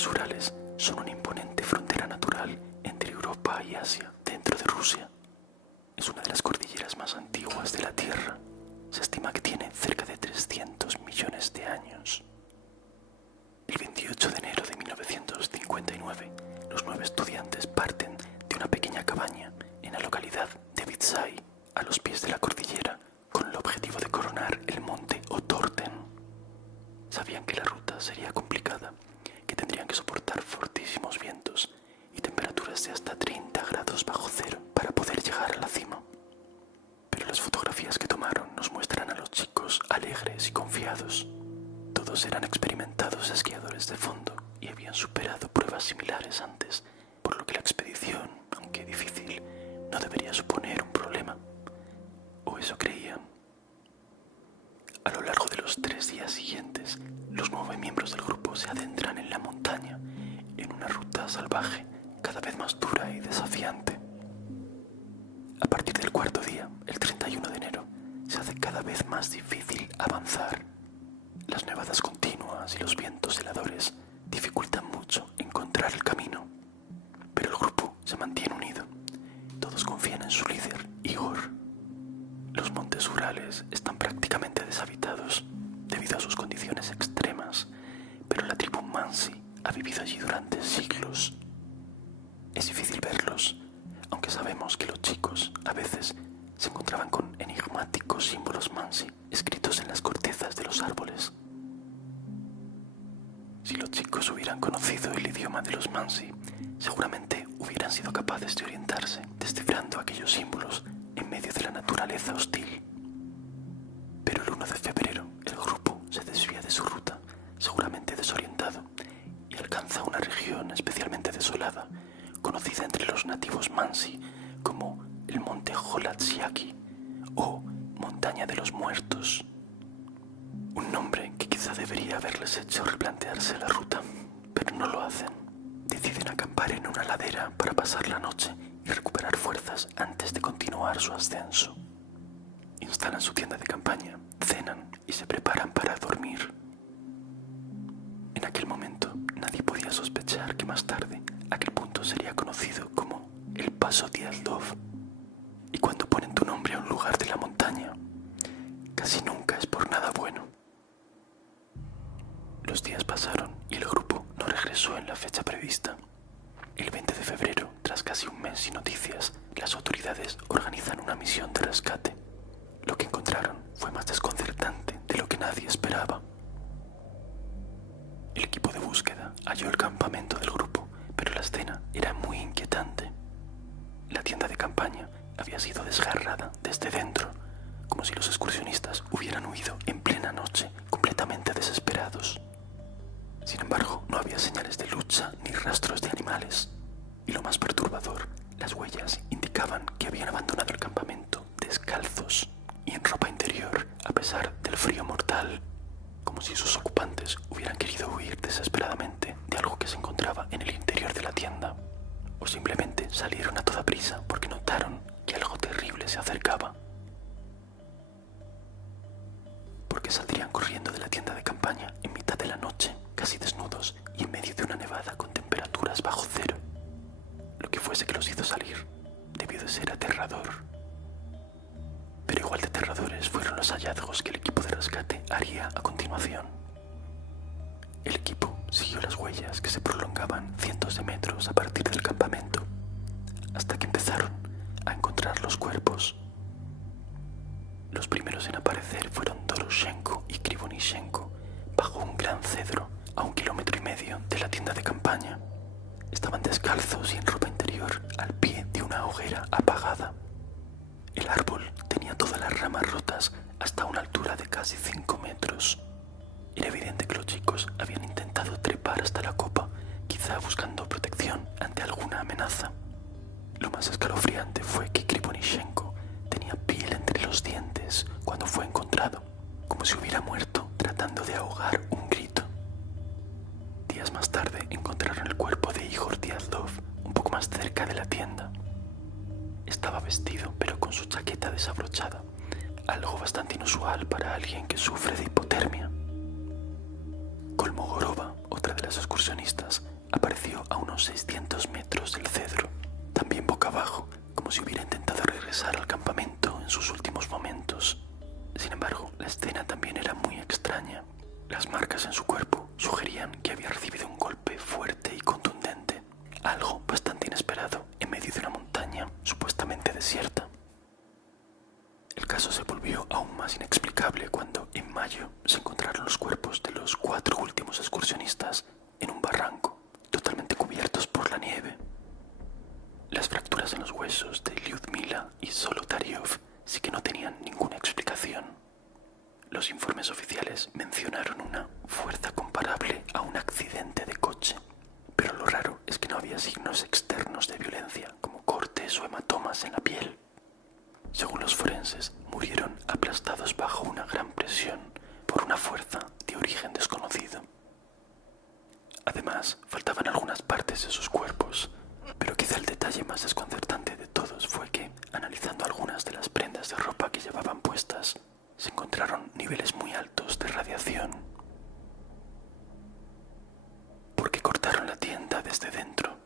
Montes Urales son una imponente frontera natural entre Europa y Asia, dentro de Rusia. Es una de las cordilleras más antiguas de la Tierra. Se estima que tiene cerca de 300 millones de años. El 28 de enero de 1959, los 9 estudiantes parten de una pequeña cabaña en la localidad de Vitsai, a los pies de la cordillera, con el objetivo de coronar el monte Otorten. Sabían que la ruta sería complicada, que tendrían que soportar fortísimos vientos y temperaturas de hasta 30 grados bajo cero para poder llegar a la cima. Pero las fotografías que tomaron nos muestran a los chicos alegres y confiados. Todos eran experimentados esquiadores de fondo y habían superado pruebas similares antes, por lo que la expedición, aunque difícil, no debería suponer un problema. O eso creían. A lo largo de los 3 días siguientes, los 9 miembros del grupo se adentran en la montaña, en una ruta salvaje, cada vez más dura y desafiante. A partir del 4.º día, el 31 de enero, se hace cada vez más difícil avanzar. Las nevadas continuas y los vientos heladores dificultan mucho encontrar el camino, pero el grupo se mantiene unido. Todos confían en su líder, Igor. Los montes Urales están prácticamente deshabitados debido a sus condiciones extremas, pero la tribu Mansi ha vivido allí durante siglos. Es difícil verlos, aunque sabemos que los chicos a veces se encontraban con enigmáticos símbolos Mansi escritos en las cortezas de los árboles. Si los chicos hubieran conocido el idioma de los Mansi, seguramente hubieran sido capaces de orientarse descifrando aquellos símbolos en medio de la naturaleza hostil. Pero el 1 de febrero el grupo se desvía de su ruta, seguramente desorientado, y alcanza una región especialmente desolada, conocida entre los nativos Mansi como el monte Holatsiaki o Montaña de los Muertos. Un nombre que quizá debería haberles hecho replantearse la ruta, pero no lo hacen. Deciden acampar en una ladera para pasar la noche y recuperar fuerzas antes de continuar su ascenso. Instalan su tienda de campaña, cenan y se preparan para dormir. En aquel momento nadie podía sospechar que más tarde aquel punto sería conocido como el Paso Diatlov. Y cuando ponen tu nombre a un lugar de la montaña, casi nunca es por nada bueno. Los días pasaron y el grupo no regresó en la fecha prevista. El 20 de febrero, tras casi un mes sin noticias, las autoridades organizan una misión de rescate. Lo que encontraron fue más desconcertante de lo que nadie esperaba. El equipo de búsqueda halló el campamento del grupo, pero la escena era muy inquietante. La tienda de campaña había sido desgarrada desde dentro, como si los excursionistas hubieran huido en plena noche, completamente desesperados. Sin embargo, no había señales de lucha ni rastros de animales. Y lo más perturbador, las huellas indicaban que habían abandonado el campamento descalzos y en ropa interior, a pesar del frío mortal, como si sus ocupantes hubieran querido huir desesperadamente de algo que se encontraba en el interior de la tienda, o simplemente salieron a toda prisa porque notaron que algo terrible se acercaba. ¿Por qué saldrían corriendo de la tienda de campaña en mitad de la noche, casi desnudos y en medio de una nevada con temperaturas bajo cero? Lo que fuese que los hizo salir debió de ser aterrador. Pero igual de aterradores fueron los hallazgos que el equipo de rescate haría a continuación. El equipo siguió las huellas que se prolongaban cientos de metros a partir del campamento, hasta que empezaron a encontrar los cuerpos. Los primeros en aparecer fueron Doroshenko y Krivonishenko, bajo un gran cedro a 1,5 kilómetros de la tienda de campaña. Estaban descalzos y en ropa interior al pie de una hoguera apagada. El árbol tenía todas las ramas rotas hasta una altura de casi 5 metros. Era evidente que los chicos habían intentado trepar hasta la copa, quizá buscando protección ante alguna amenaza. Lo más escalofriante fue que Krivonishenko tenía piel entre los dientes cuando fue encontrado, como si hubiera muerto tratando de ahogar un grito. Días más tarde encontraron el cuerpo de Igor Diatlov un poco más cerca de la tienda. Estaba vestido, pero con su chaqueta desabrochada, algo bastante inusual para alguien que sufre de hipotermia. Kolmogorova, Otra de las excursionistas apareció a unos 600 metros del cedro, también boca abajo, como si hubiera intentado regresar al campamento en sus últimos momentos. Sin embargo, la escena también era muy extraña. Las marcas en su cuerpo sugerían que había recibido un golpe fuerte y contundente, algo bastante inesperado en medio de una montaña supuestamente desierta. El caso se volvió aún más inexplicable cuando, en mayo, se encontraron los cuerpos de los 4 últimos excursionistas en un barranco, totalmente cubiertos por la nieve. Las fracturas en los huesos de Lyudmila y Zolotaryov sí que no tenían ninguna explicación. Los informes oficiales mencionaron una fuerza comparable a un accidente de coche, pero lo raro es que no había signos externos de violencia, como cortes o hematomas en la piel. Según los forenses, murieron aplastados bajo una gran presión por una fuerza de origen desconocido. Además, faltaban algunas partes de sus cuerpos, pero quizá el detalle más desconcertante de todos fue que, analizando algunas de las prendas de ropa que llevaban puestas, se encontraron niveles muy altos de radiación. ¿Por qué cortaron la tienda desde dentro?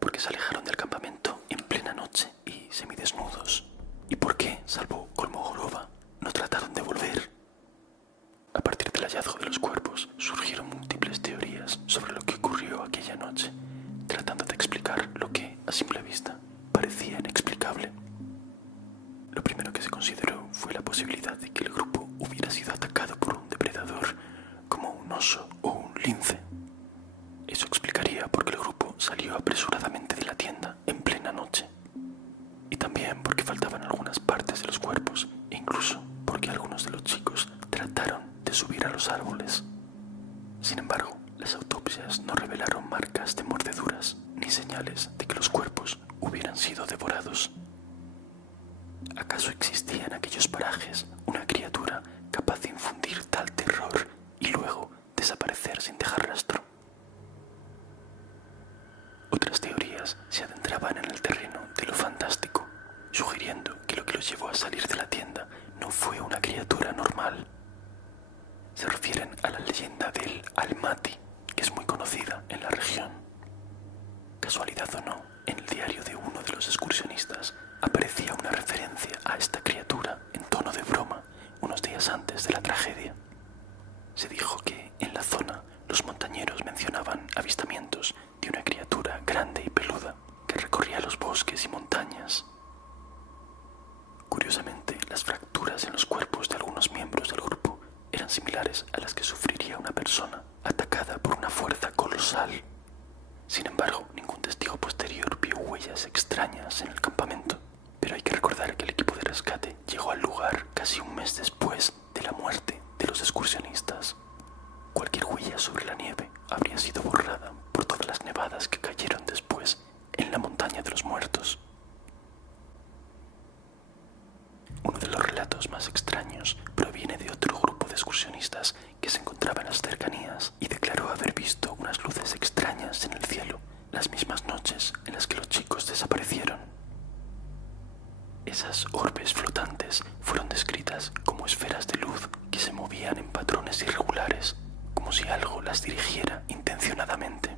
¿Por qué se alejaron del campamento en plena noche y semidesnudos? ¿Y por qué, salvo Kolmogorova, no trataron de volver? A partir del hallazgo de los cuerpos surgieron múltiples teorías sobre lo que ocurrió aquella noche, tratando de explicar lo que, a simple vista, parecía inexplicable. Lo primero que se consideró fue la posibilidad de que el grupo hubiera sido atacado por un depredador, como un oso o un lince. Eso explicaría por qué el grupo salió apresuradamente de la tienda en plena noche. Y también porque faltaban algunas partes de los cuerpos, e incluso porque algunos de los chicos trataron de subir a los árboles. Sin embargo, las autopsias no revelaron marcas de mordeduras ni señales de que los cuerpos hubieran sido devorados. ¿Acaso existía en aquellos parajes una criatura capaz de infundir tal terror y luego desaparecer sin dejar rastro? Otras teorías se adentraban en el terreno de lo fantástico, sugiriendo que lo que los llevó a salir de la tienda no fue una criatura normal. Se refieren a la leyenda del Almaty, que es muy conocida en la región. Casualidad o no, en el diario de uno de los excursionistas aparecía una referencia a esta criatura en tono de broma unos días antes de la tragedia. Se dijo que en la zona los montañeros mencionaban avistamientos de una criatura grande y peluda que recorría los bosques y montañas. Curiosamente, las fracturas en los cuerpos de algunos miembros del grupo eran similares a las que sufriría una persona atacada por una fuerza colosal. Sin embargo, ningún testigo posterior vio huellas extrañas en el campamento, pero hay que recordar que el equipo de rescate llegó al lugar casi un mes después de la muerte de los excursionistas. Cualquier huella sobre la nieve habría sido borrada por todas las nevadas que cayeron después en la montaña de los muertos. Uno de los relatos más extraños proviene de otro grupo de excursionistas que se encontraba en las cercanías y declaró haber visto unas luces extrañas en el cielo las mismas noches en las que los chicos desaparecieron. Esas orbes flotantes fueron descritas como esferas de luz que se movían en patrones irregulares, como si algo las dirigiera intencionadamente.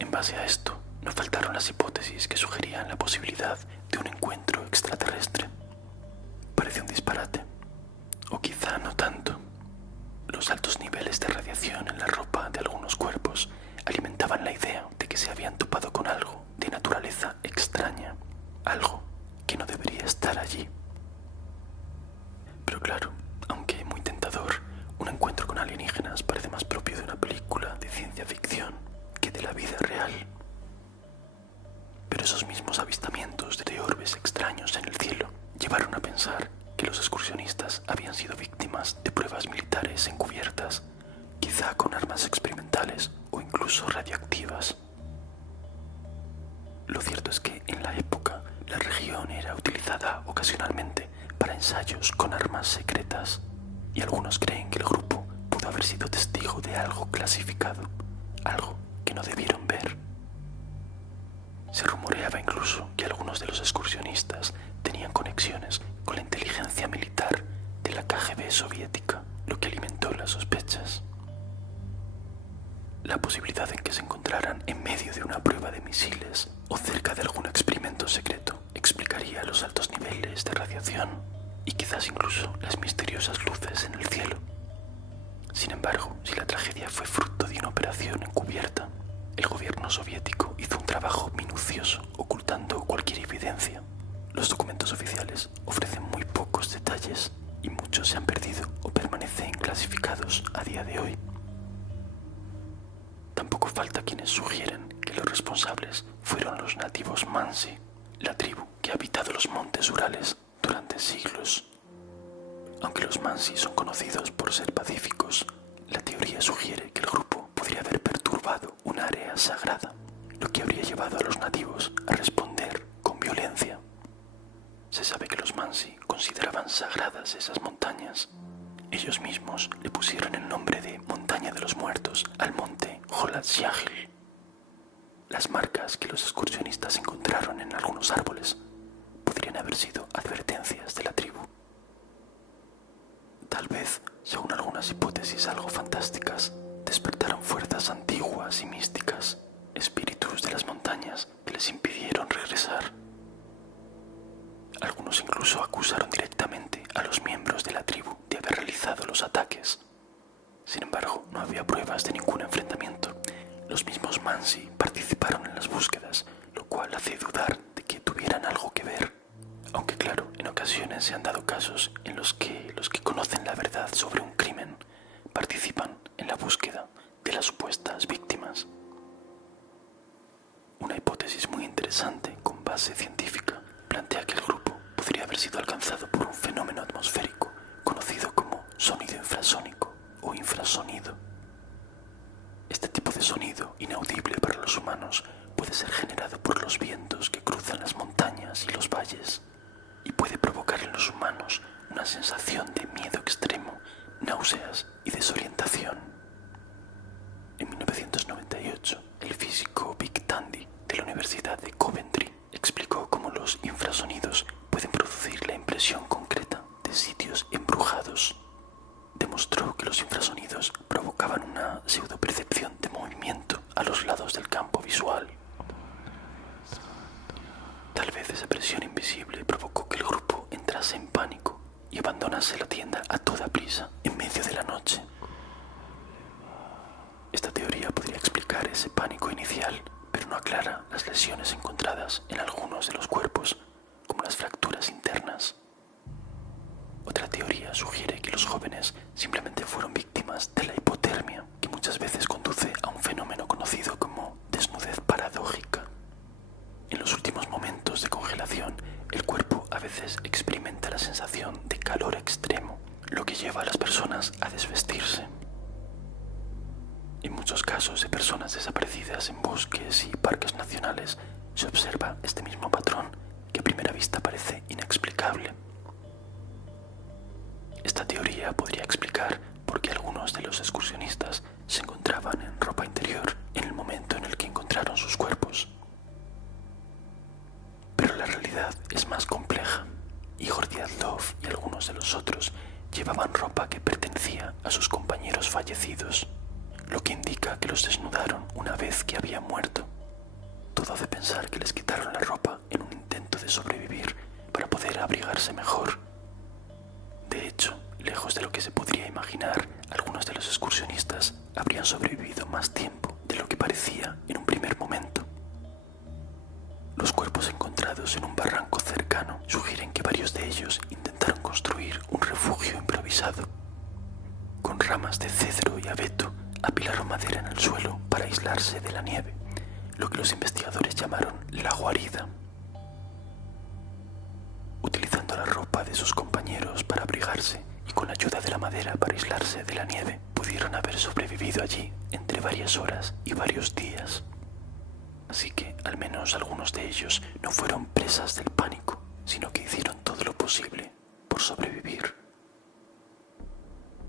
En base a esto, no faltaron las hipótesis que sugerían la posibilidad de un encuentro extraterrestre. Parece un disparate, o quizá no tanto. Los altos niveles de radiación en la ropa de algunos cuerpos alimentaban la idea de que se habían topado con algo de naturaleza extraña, algo que no debería estar allí. Pero claro, aunque muy tentador, un encuentro con alienígenas parece más propio de una película de ciencia ficción que de la vida real. Pero esos mismos avistamientos de orbes extraños en el cielo llevaron a pensar que los excursionistas habían sido víctimas de pruebas militares encubiertas, quizá con armas experimentales o incluso radioactivas. Lo cierto es que en la época la región era utilizada ocasionalmente para ensayos con armas secretas, y algunos creen que el grupo pudo haber sido testigo de algo clasificado, algo que no debieron ver. Se rumoreaba incluso que algunos de los excursionistas tenían conexiones con la inteligencia militar de la KGB soviética, lo que alimentó las sospechas. La posibilidad de que se encontraran en medio de una prueba de misiles o cerca de algún experimento secreto explicaría los altos niveles de radiación y quizás incluso las misteriosas luces en el cielo. Sin embargo, si la tragedia fue fruto de una operación encubierta, el gobierno soviético hizo un trabajo minucioso ocultando cualquier evidencia. Los documentos oficiales ofrecen muy pocos detalles y muchos se han perdido o permanecen clasificados a día de hoy. Tampoco falta quienes sugieren que los responsables fueron los nativos Mansi, la tribu que ha habitado los montes Urales durante siglos. Aunque los Mansi son conocidos por ser pacíficos, la teoría sugiere que el grupo podría haber perturbado un área sagrada, lo que habría llevado a los nativos a responder con violencia. Se sabe que los Mansi consideraban sagradas esas montañas. Ellos mismos le pusieron el nombre de Montaña de los Muertos al monte Holasyagil. Las marcas que los excursionistas encontraron en algunos árboles podrían haber sido advertencias de la tribu. Tal vez, según algunas hipótesis algo fantásticas, despertaron fuerzas antiguas y místicas, espíritus de las montañas que les impidieron regresar. Algunos incluso acusaron directamente a los miembros de la tribu de haber realizado los ataques. Sin embargo, no había pruebas de ningún enfrentamiento. Los mismos Mansi participaron en las búsquedas, lo cual hace dudar de que tuvieran algo que ver. Aunque claro, en ocasiones se han dado casos en los que conocen la verdad sobre un crimen participan en la búsqueda de las supuestas víctimas. Una hipótesis muy interesante con base científica plantea que el grupo podría haber sido alcanzado por un fenómeno atmosférico conocido como sonido infrasónico o infrasonido. Este tipo de sonido, inaudible para los humanos, puede ser generado por los vientos que cruzan las montañas y los valles y puede provocar en los humanos una sensación de miedo extremo, náuseas y desorientación. En 1998, el físico Vic Tandy de la Universidad de Coventry explicó cómo los infrasonidos pueden producir la impresión concreta de sitios embrujados. Demostró que los infrasonidos provocaban una pseudopercepción de movimiento a los lados del campo visual. Tal vez esa presión invisible provocó que el grupo entrase en pánico y abandonase la tienda a toda prisa en medio de la noche. Esta teoría podría explicar ese pánico inicial, pero no aclara las lesiones encontradas en algunos de los cuerpos, como las fracturas internas. Otra teoría sugiere que los jóvenes simplemente fueron víctimas de la hipotermia, que muchas veces conduce a un fenómeno conocido como desnudez paradójica. En los últimos momentos de congelación, el cuerpo a veces experimenta la sensación de calor extremo, lo que lleva a las personas a desvestirse. En muchos casos de personas desaparecidas en bosques y parques nacionales, se observa este mismo patrón que a primera vista parece inexplicable. Esta teoría podría explicar por qué algunos de los excursionistas se encontraban en ropa interior en el momento en el que encontraron sus cuerpos. Pero la realidad es más compleja. Igor Diatlov y algunos de los otros llevaban ropa que pertenecía a sus compañeros fallecidos, lo que indica que los desnudaron una vez que habían muerto. Todo hace pensar que les quitaron la ropa en un intento de sobrevivir para poder abrigarse mejor. De hecho, lejos de lo que se podría imaginar, algunos de los excursionistas habrían sobrevivido más tiempo de lo que parecía en un primer momento. Los cuerpos encontrados en un barranco cercano sugieren que varios de ellos intentaron construir un refugio improvisado. Con ramas de cedro y abeto apilaron madera en el suelo para aislarse de la nieve, lo que los investigadores llamaron la guarida. Utilizando la ropa de sus compañeros para abrigarse y con la ayuda de la madera para aislarse de la nieve, pudieron haber sobrevivido allí entre varias horas y varios días. Así que al menos algunos de ellos no fueron presas del pánico, sino que hicieron todo lo posible por sobrevivir.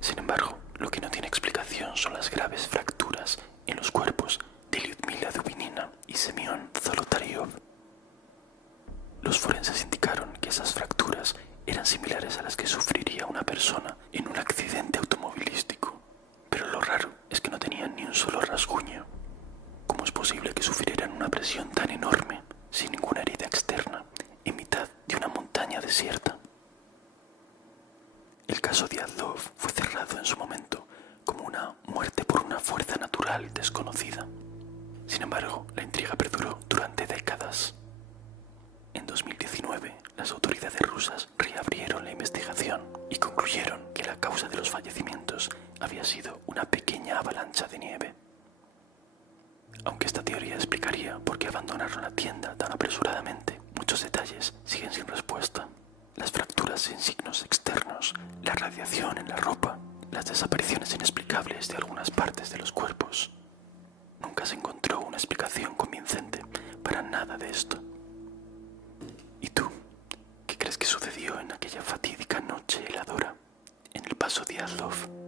Sin embargo, lo que no tiene explicación son las graves fracturas en los cuerpos de Lyudmila Dubinina y Semyon Zolotaryov. Los forenses indicaron que esas fracturas eran similares a las que sufriría una persona en un accidente automovilístico, pero lo raro es que no tenían ni un solo rasguño. desconocida. Sin embargo, la intriga perduró durante décadas. En 2019, las autoridades rusas reabrieron la investigación y concluyeron que la causa de los fallecimientos había sido una pequeña avalancha de nieve. Aunque esta teoría explicaría por qué abandonaron la tienda tan apresuradamente, muchos detalles siguen sin respuesta. Las fracturas en signos externos, la radiación en la ropa, las desapariciones inexplicables de algunas partes de los cuerpos. Nunca se encontró una explicación convincente para nada de esto. ¿Y tú? ¿Qué crees que sucedió en aquella fatídica noche heladora en el paso Diatlov?